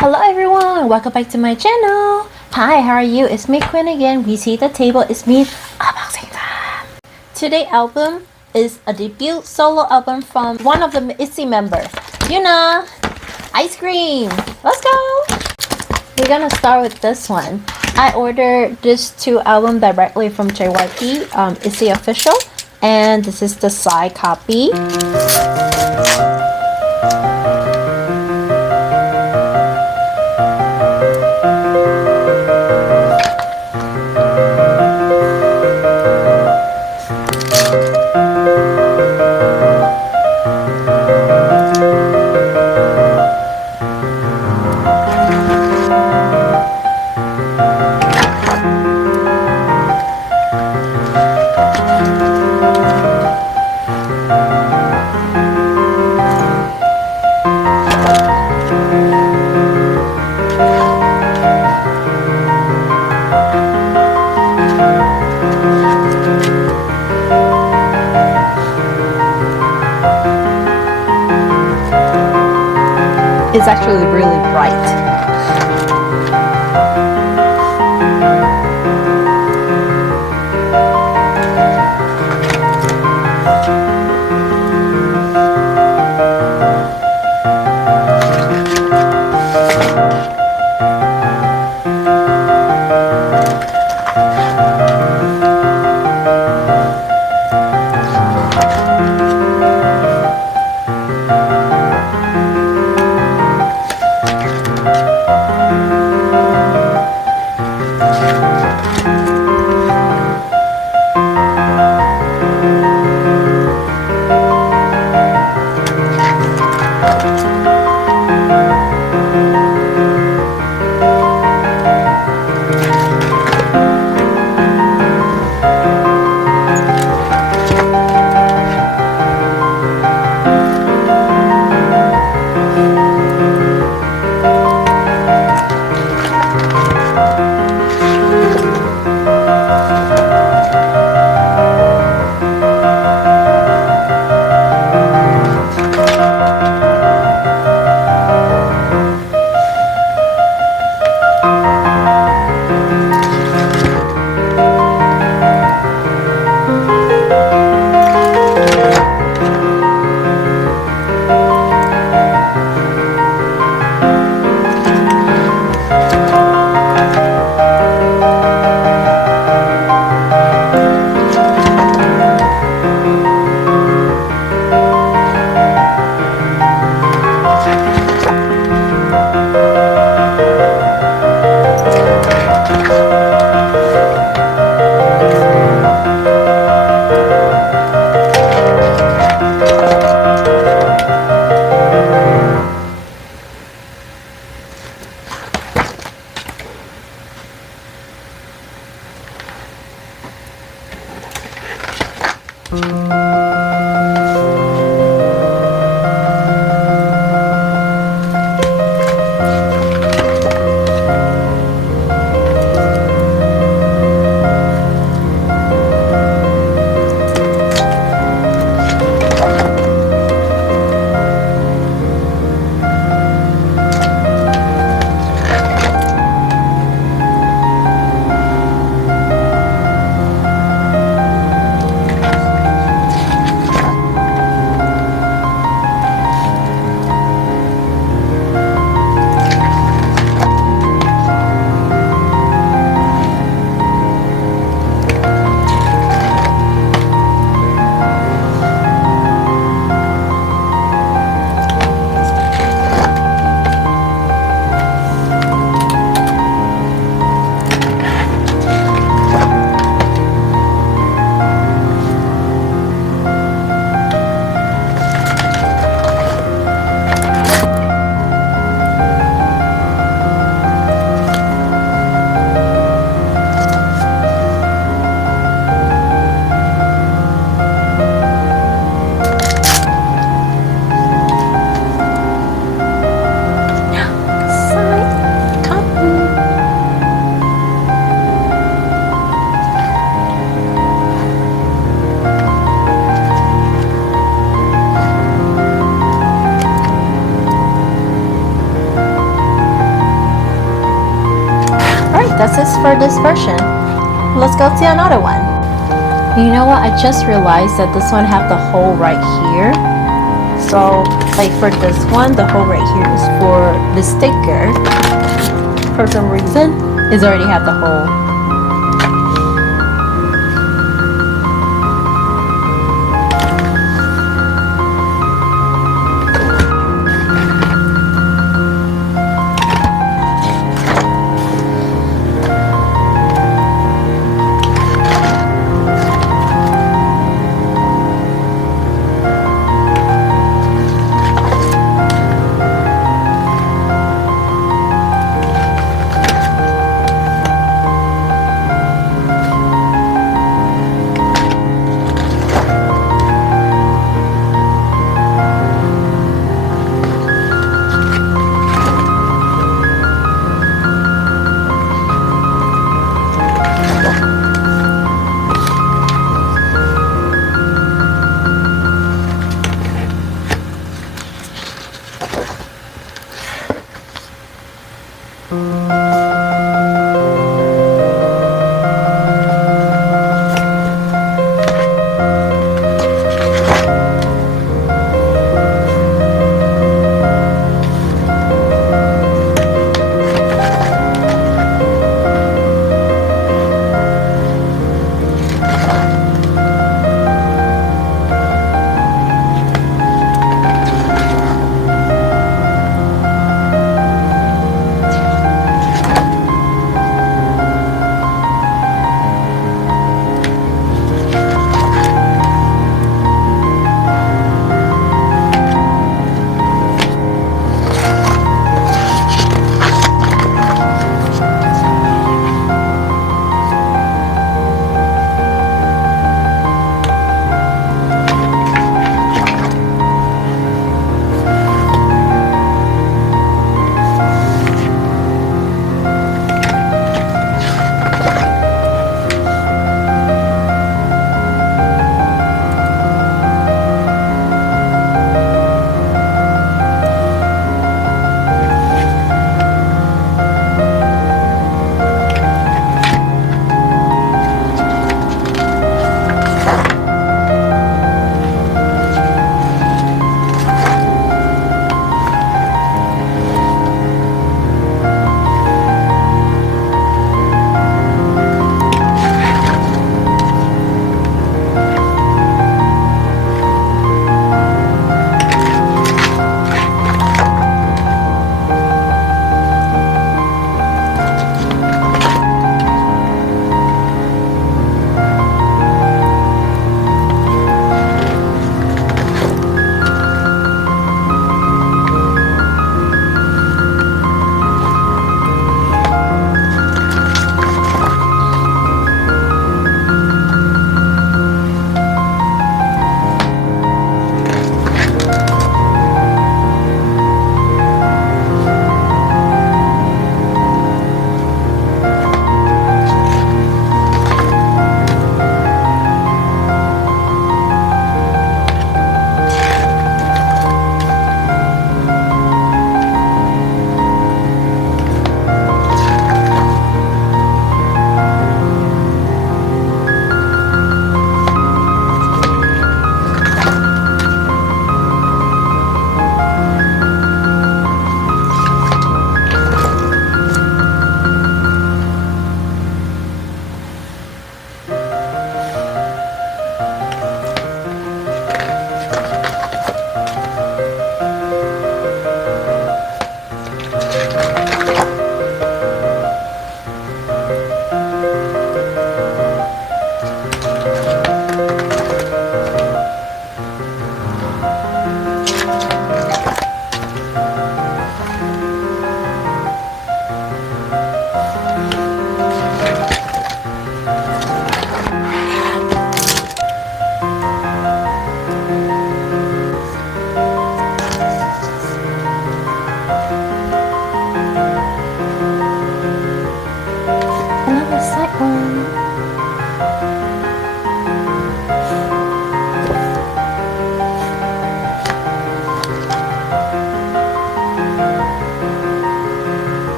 Hello everyone, welcome back to my channel. Hi, how are you? It's me Quinn again. We see the table. It's me unboxing time. Today's album is a debut solo album from one of the ITZY members, Yuna. Ice cream. Let's go. We're gonna start with this one. I ordered this two albums directly from JYP, ITZY official, and this is the side copy. It's actually really bright. That's it for this version. Let's go to another one. You know what? I just realized that this one have the hole right here. So like for this one, the hole right here is for the sticker. For some reason, it's already have the hole.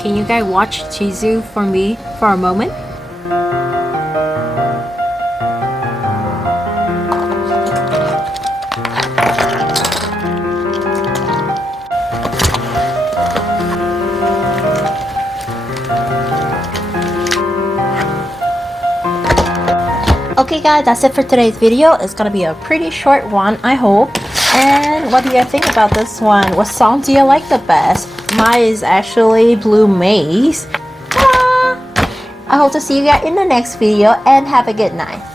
Can you guys watch Chizu for me for a moment? Okay guys, that's it for today's video. It's gonna be a pretty short one, I hope. And what do you think about this one? What song do you like the best? Mine is actually Blue Maze. Ta-da! I hope to see you guys in the next video and have a good night.